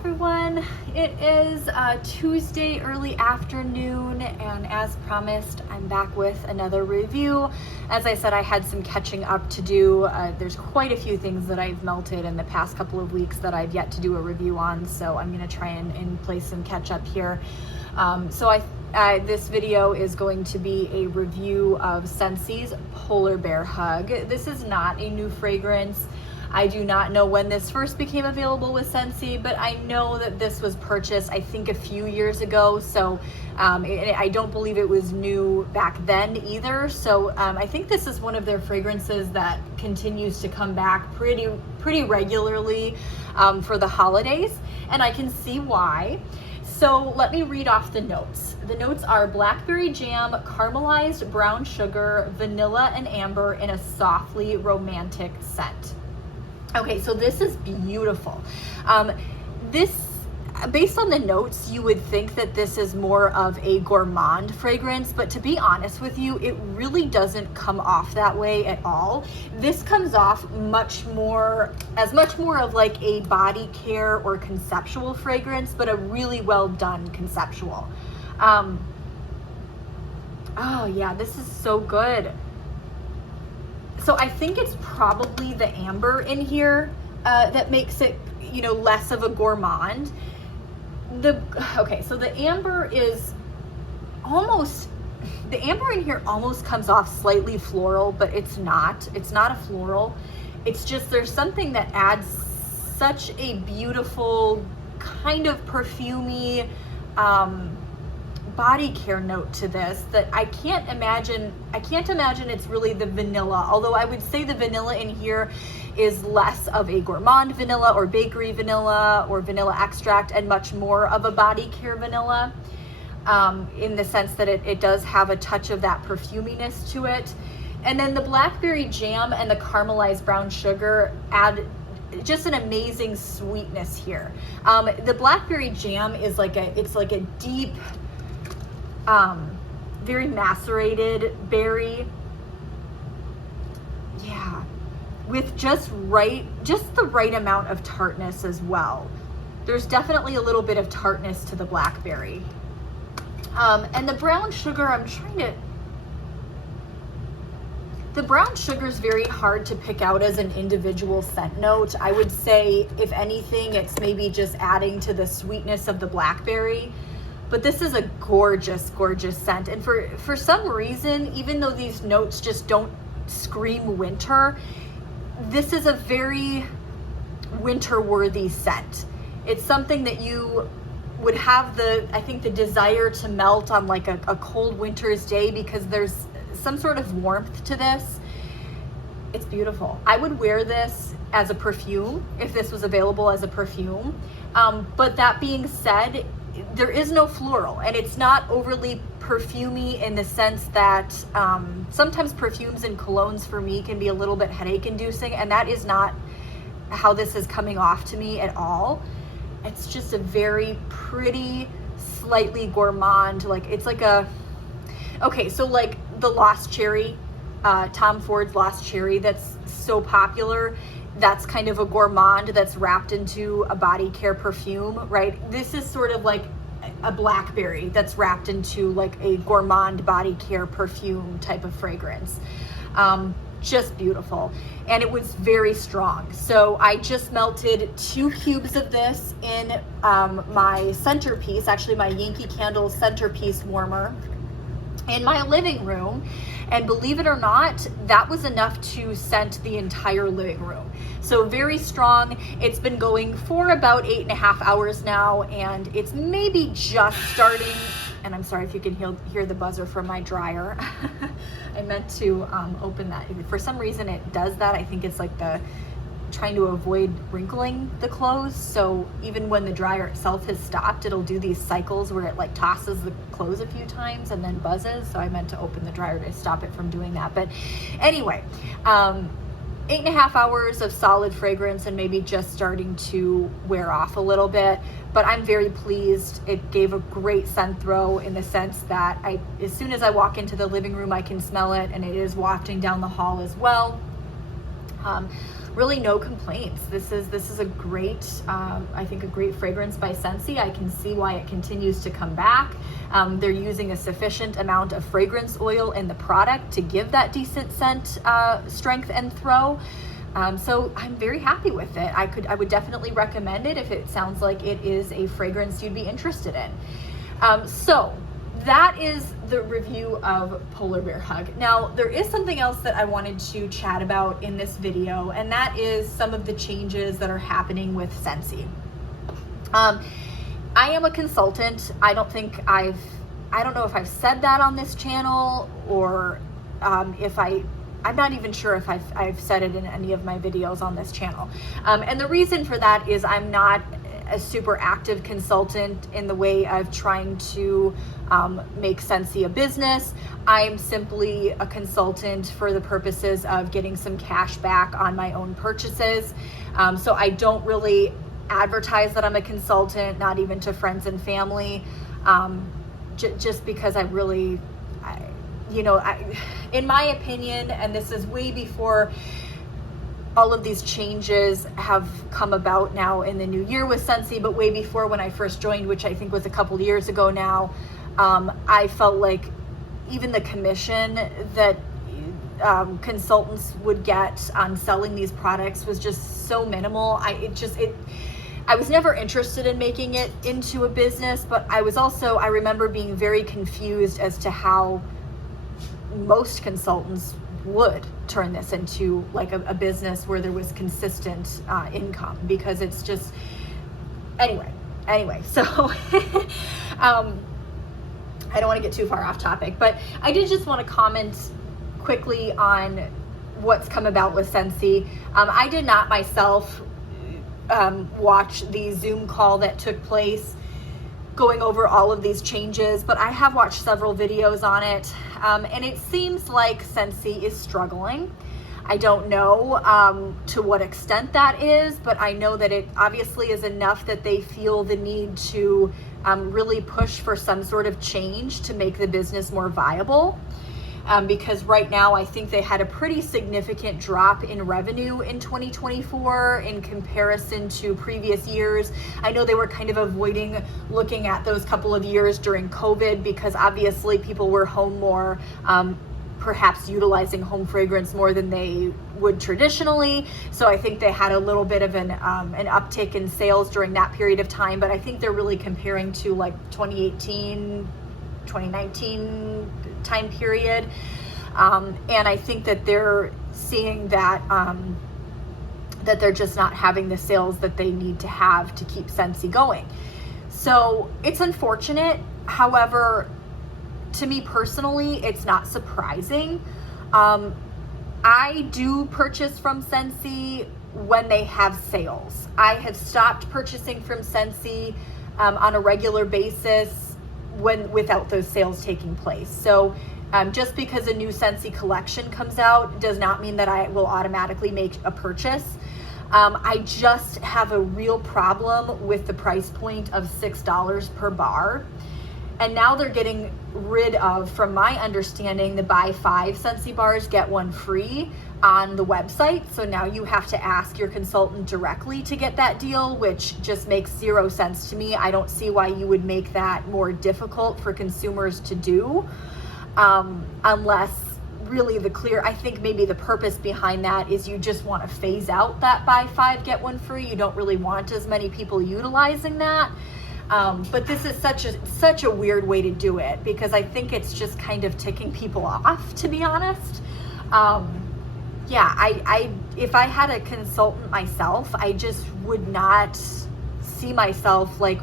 everyone. It is Tuesday early afternoon, and as promised, I'm back with another review. As I said, I had some catching up to do. There's quite a few things that I've melted in the past couple of weeks that I've yet to do a review on, so I'm going to try and play some catch up here. This video is going to be a review of Scentsy's Polar Bear Hug. This is not a new fragrance. I do not know when this first became available with Scentsy, but I know that this was purchased, I think, a few years ago. So I don't believe it was new back then either. So I think this is one of their fragrances that continues to come back pretty regularly for the holidays, and I can see why. So let me read off the notes. The notes are blackberry jam, caramelized brown sugar, vanilla, and amber in a softly romantic scent. Okay, so this is beautiful. Based on the notes, you would think that this is more of a gourmand fragrance, but to be honest with you, it really doesn't come off that way at all. This comes off much more of like a body care or conceptual fragrance, but a really well done conceptual. Oh yeah, this is so good. So I think it's probably the amber in here that makes it, less of a gourmand. So the amber in here almost comes off slightly floral, but it's not a floral. It's just, there's something that adds such a beautiful kind of perfumey body care note to this that I can't imagine it's really the vanilla, although I would say the vanilla in here is less of a gourmand vanilla or bakery vanilla or vanilla extract and much more of a body care vanilla, in the sense that it does have a touch of that perfuminess to it. And then the blackberry jam and the caramelized brown sugar add just an amazing sweetness here. The blackberry jam is like a deep, very macerated berry, yeah, with just the right amount of tartness as well. There's definitely a little bit of tartness to the blackberry, and the brown sugar, the brown sugar is very hard to pick out as an individual scent note. I would say, if anything, it's maybe just adding to the sweetness of the blackberry. But this is a gorgeous, gorgeous scent. And for some reason, even though these notes just don't scream winter, this is a very winter-worthy scent. It's something that you would have the desire to melt on like a cold winter's day, because there's some sort of warmth to this. It's beautiful. I would wear this as a perfume if this was available as a perfume. But that being said, there is no floral, and it's not overly perfumey in the sense that sometimes perfumes and colognes for me can be a little bit headache inducing, and that is not how this is coming off to me at all. It's just a very pretty, slightly gourmand, like the Lost Cherry, Tom Ford's Lost Cherry, that's so popular. That's kind of a gourmand that's wrapped into a body care perfume, right? This is sort of like a blackberry that's wrapped into like a gourmand body care perfume type of fragrance. Just beautiful. And it was very strong. So I just melted 2 cubes of this in my centerpiece, actually my Yankee Candle centerpiece warmer in my living room. And believe it or not, that was enough to scent the entire living room. So very strong. It's been going for about 8.5 hours now, and it's maybe just starting. And I'm sorry if you can hear the buzzer from my dryer. I meant to open that. For some reason it does that. I think it's like trying to avoid wrinkling the clothes. So even when the dryer itself has stopped, it'll do these cycles where it like tosses the clothes a few times and then buzzes. So I meant to open the dryer to stop it from doing that. But anyway, 8.5 hours of solid fragrance and maybe just starting to wear off a little bit. But I'm very pleased. It gave a great scent throw in the sense that as soon as I walk into the living room, I can smell it, and it is wafting down the hall as well. really no complaints. This is a great, I think a great fragrance by Scentsy. I can see why it continues to come back. They're using a sufficient amount of fragrance oil in the product to give that decent scent, strength and throw. So I'm very happy with it. I would definitely recommend it if it sounds like it is a fragrance you'd be interested in. So that is the review of Polar Bear Hug. Now, there is something else that I wanted to chat about in this video, and that is some of the changes that are happening with Scentsy. I am a consultant. I don't know if I've said that on this channel, or I'm not even sure if I've said it in any of my videos on this channel. And the reason for that is I'm not a super active consultant in the way of trying to make Scentsy a business. I'm simply a consultant for the purposes of getting some cash back on my own purchases. So I don't really advertise that I'm a consultant, not even to friends and family, just because I really, in my opinion, and this is way before all of these changes have come about now in the new year with Scentsy, but way before when I first joined, which I think was a couple years ago now, I felt like even the commission that consultants would get on selling these products was just so minimal. I was never interested in making it into a business, but I remember being very confused as to how most consultants would turn this into like a business where there was consistent income, because it's just, anyway, so I don't want to get too far off topic, but I did just want to comment quickly on what's come about with Scentsy. I did not myself watch the Zoom call that took place going over all of these changes, but I have watched several videos on it, and it seems like Scentsy is struggling. I don't know to what extent that is, but I know that it obviously is enough that they feel the need to really push for some sort of change to make the business more viable. Because right now I think they had a pretty significant drop in revenue in 2024 in comparison to previous years. I know they were kind of avoiding looking at those couple of years during COVID because obviously people were home more, perhaps utilizing home fragrance more than they would traditionally. So I think they had a little bit of an uptick in sales during that period of time, but I think they're really comparing to like 2018, 2019 time period. And I think that they're seeing that that they're just not having the sales that they need to have to keep Scentsy going. So it's unfortunate. However, to me personally, it's not surprising. I do purchase from Scentsy when they have sales. I have stopped purchasing from Scentsy on a regular basis without those sales taking place. So just because a new Scentsy collection comes out does not mean that I will automatically make a purchase. I just have a real problem with the price point of $6 per bar. And now they're getting rid of, from my understanding, the buy 5 Scentsy bars, get 1 free on the website. So now you have to ask your consultant directly to get that deal, which just makes 0 sense to me. I don't see why you would make that more difficult for consumers to do, unless really I think maybe the purpose behind that is you just want to phase out that buy 5, get 1 free. You don't really want as many people utilizing that. But this is such a weird way to do it, because I think it's just kind of ticking people off, to be honest. If I had a consultant myself, I just would not see myself like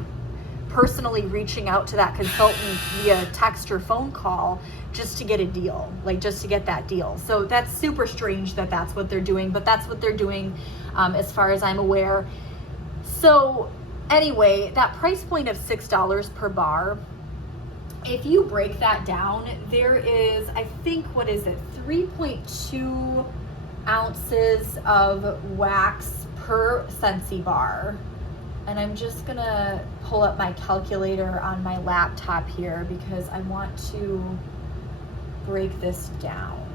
personally reaching out to that consultant via text or phone call just to get a deal, like just to get that deal. So that's super strange that that's what they're doing, but that's what they're doing as far as I'm aware. So anyway, that price point of $6 per bar, if you break that down, there is, I think, 3.2 ounces of wax per Scentsy bar. And I'm just gonna pull up my calculator on my laptop here because I want to break this down.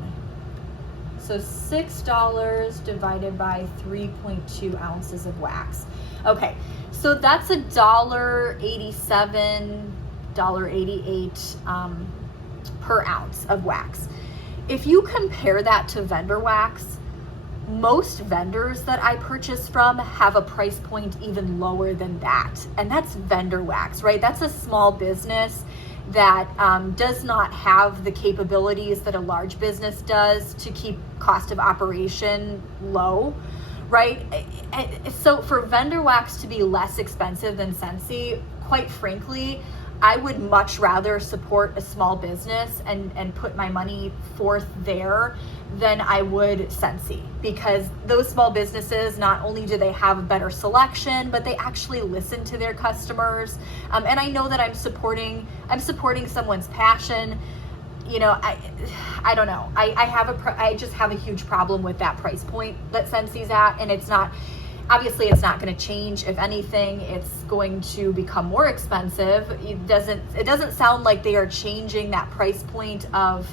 So $6 divided by 3.2 ounces of wax. Okay, so that's $1.87, $1.88 per ounce of wax. If you compare that to vendor wax, most vendors that I purchase from have a price point even lower than that. And that's vendor wax, right? That's a small business that does not have the capabilities that a large business does to keep cost of operation low, right? So for vendor wax to be less expensive than Scentsy, quite frankly, I would much rather support a small business and put my money forth there than I would Scentsy, because those small businesses, not only do they have a better selection, but they actually listen to their customers. And I know that I'm supporting someone's passion. You know, I don't know. I just have a huge problem with that price point that Scentsy's at, and it's not. Obviously, it's not going to change. If anything, it's going to become more expensive. It doesn't sound like they are changing that price point of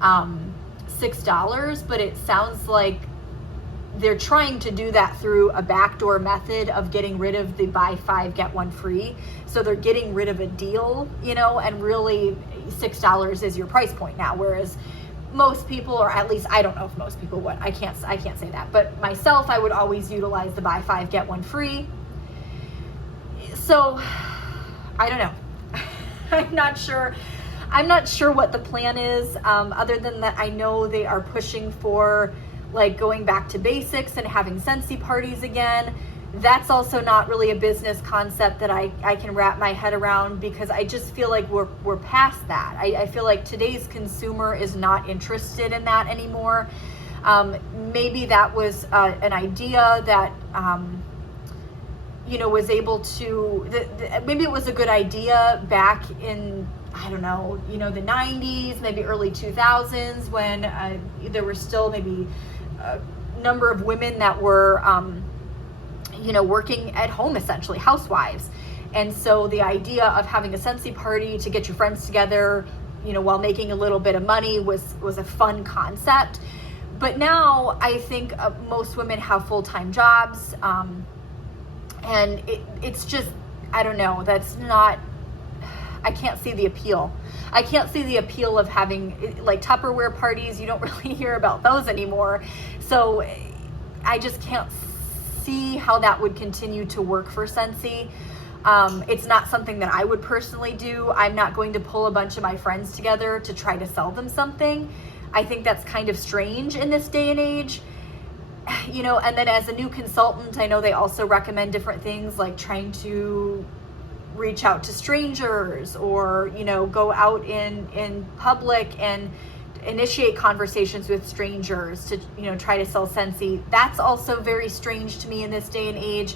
$6, but it sounds like they're trying to do that through a backdoor method of getting rid of the buy 5 get 1 free. So they're getting rid of a deal, you know, and really $6 is your price point now, whereas most people, or at least I don't know if most people would, I can't say that, but myself, I would always utilize the buy 5 get 1 free. So I don't know. I'm not sure what the plan is, other than that I know they are pushing for like going back to basics and having Scentsy parties again. That's also not really a business concept that I can wrap my head around, because I just feel like we're past that. I feel like today's consumer is not interested in that anymore. Maybe that was an idea that you know, was able to, maybe it was a good idea back in, I don't know, you know, the 90s, maybe early 2000s, when there were still maybe a number of women that were you know, working at home, essentially housewives. And so the idea of having a Scentsy party to get your friends together, you know, while making a little bit of money was a fun concept. But now I think most women have full-time jobs, and it's just, I don't know, that's not, I can't see the appeal. I can't see the appeal of having like Tupperware parties. You don't really hear about those anymore. So I just can't see how that would continue to work for Scentsy. It's not something that I would personally do. I'm not going to pull a bunch of my friends together to try to sell them something. I think that's kind of strange in this day and age. You know, and then as a new consultant, I know they also recommend different things like trying to reach out to strangers, or, you know, go out in public and initiate conversations with strangers to, you know, try to sell Scentsy. That's also very strange to me in this day and age.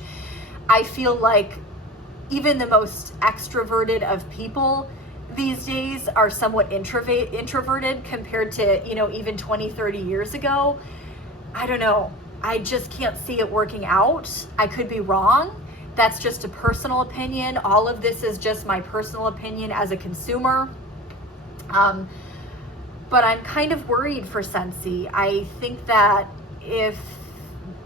I feel like even the most extroverted of people these days are somewhat introverted compared to, you know, even 20, 30 years ago. I don't know. I just can't see it working out. I could be wrong. That's just a personal opinion. All of this is just my personal opinion as a consumer. But I'm kind of worried for Scentsy. I think that if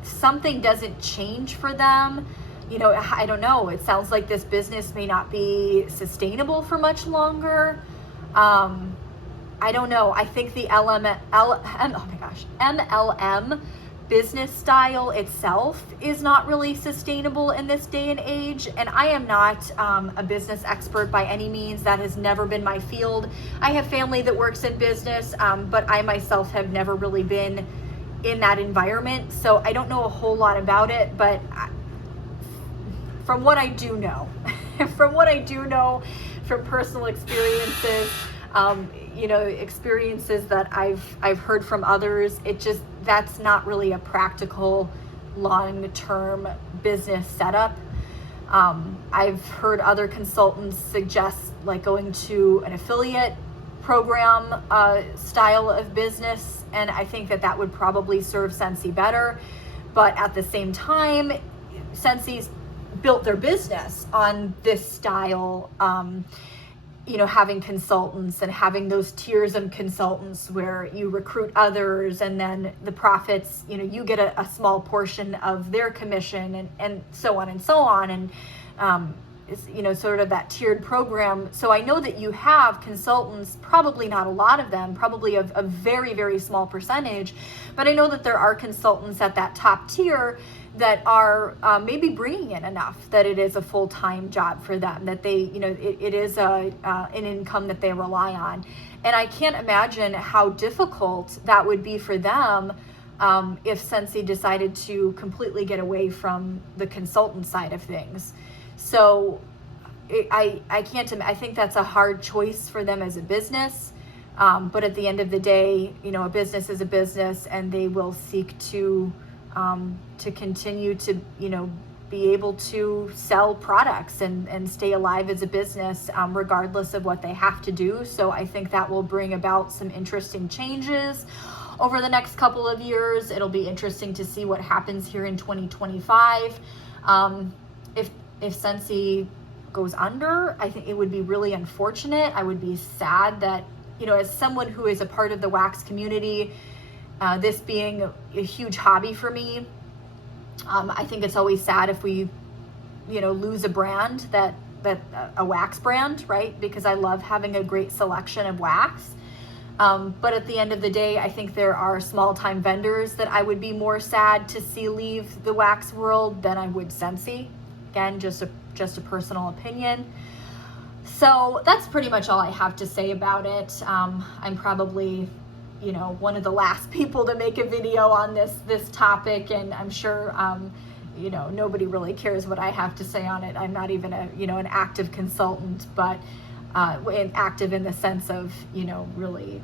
something doesn't change for them, you know, I don't know. It sounds like this business may not be sustainable for much longer. I don't know. I think the MLM business style itself is not really sustainable in this day and age. And I am not a business expert by any means. That has never been my field. I have family that works in business, but I myself have never really been in that environment. So I don't know a whole lot about it, but from what I do know, from personal experiences, you know, experiences that I've heard from others, that's not really a practical long-term business setup. I've heard other consultants suggest like going to an affiliate program style of business, and I think that would probably serve Scentsy better. But at the same time, Scentsy's built their business on this style. having consultants and having those tiers of consultants where you recruit others, and then the profits, you get a small portion of their commission, and so on and so on. And, sort of that tiered program. So I know that you have consultants, probably not a lot of them, probably a very, very small percentage, but I know that there are consultants at that top tier that are maybe bringing in enough that it is a full-time job for them, that they, it is an income that they rely on. And I can't imagine how difficult that would be for them if Scentsy decided to completely get away from the consultant side of things. So I think that's a hard choice for them as a business. But at the end of the day, a business is a business, and they will seek to continue to, be able to sell products and stay alive as a business, regardless of what they have to do. So I think that will bring about some interesting changes over the next couple of years. It'll be interesting to see what happens here in 2025. If Scentsy goes under, I think it would be really unfortunate. I would be sad that, as someone who is a part of the wax community, this being a huge hobby for me, I think it's always sad if we, lose a brand that a wax brand, right? Because I love having a great selection of wax. But at the end of the day, I think there are small-time vendors that I would be more sad to see leave the wax world than I would Scentsy. Again, just a personal opinion. So that's pretty much all I have to say about it. I'm probably, one of the last people to make a video on this topic, and I'm sure, nobody really cares what I have to say on it. I'm not even an active consultant, but active in the sense of, really,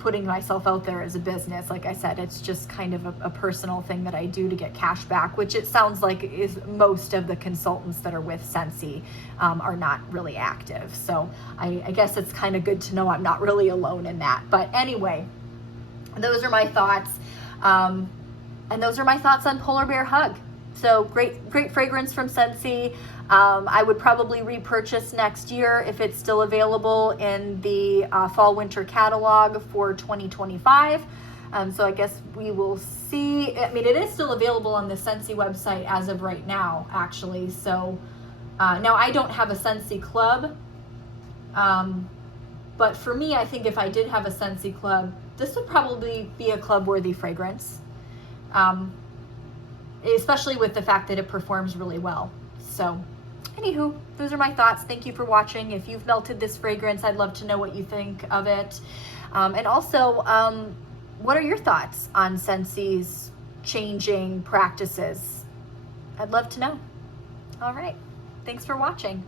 putting myself out there as a business. Like I said, it's just kind of a personal thing that I do to get cash back, which it sounds like is most of the consultants that are with Scentsy are not really active. So I guess it's kind of good to know I'm not really alone in that. But anyway, those are my thoughts. And those are my thoughts on Polar Bear Hug. So great fragrance from Scentsy. I would probably repurchase next year if it's still available in the fall winter catalog for 2025. So I guess we will see. I mean, it is still available on the Scentsy website as of right now, actually. So now I don't have a Scentsy club. But for me, I think if I did have a Scentsy club, this would probably be a club-worthy fragrance. Especially with the fact that it performs really well. So anywho, those are my thoughts. Thank you for watching. If you've melted this fragrance, I'd love to know what you think of it. And also, what are your thoughts on Scentsy's changing practices? I'd love to know. All right. Thanks for watching.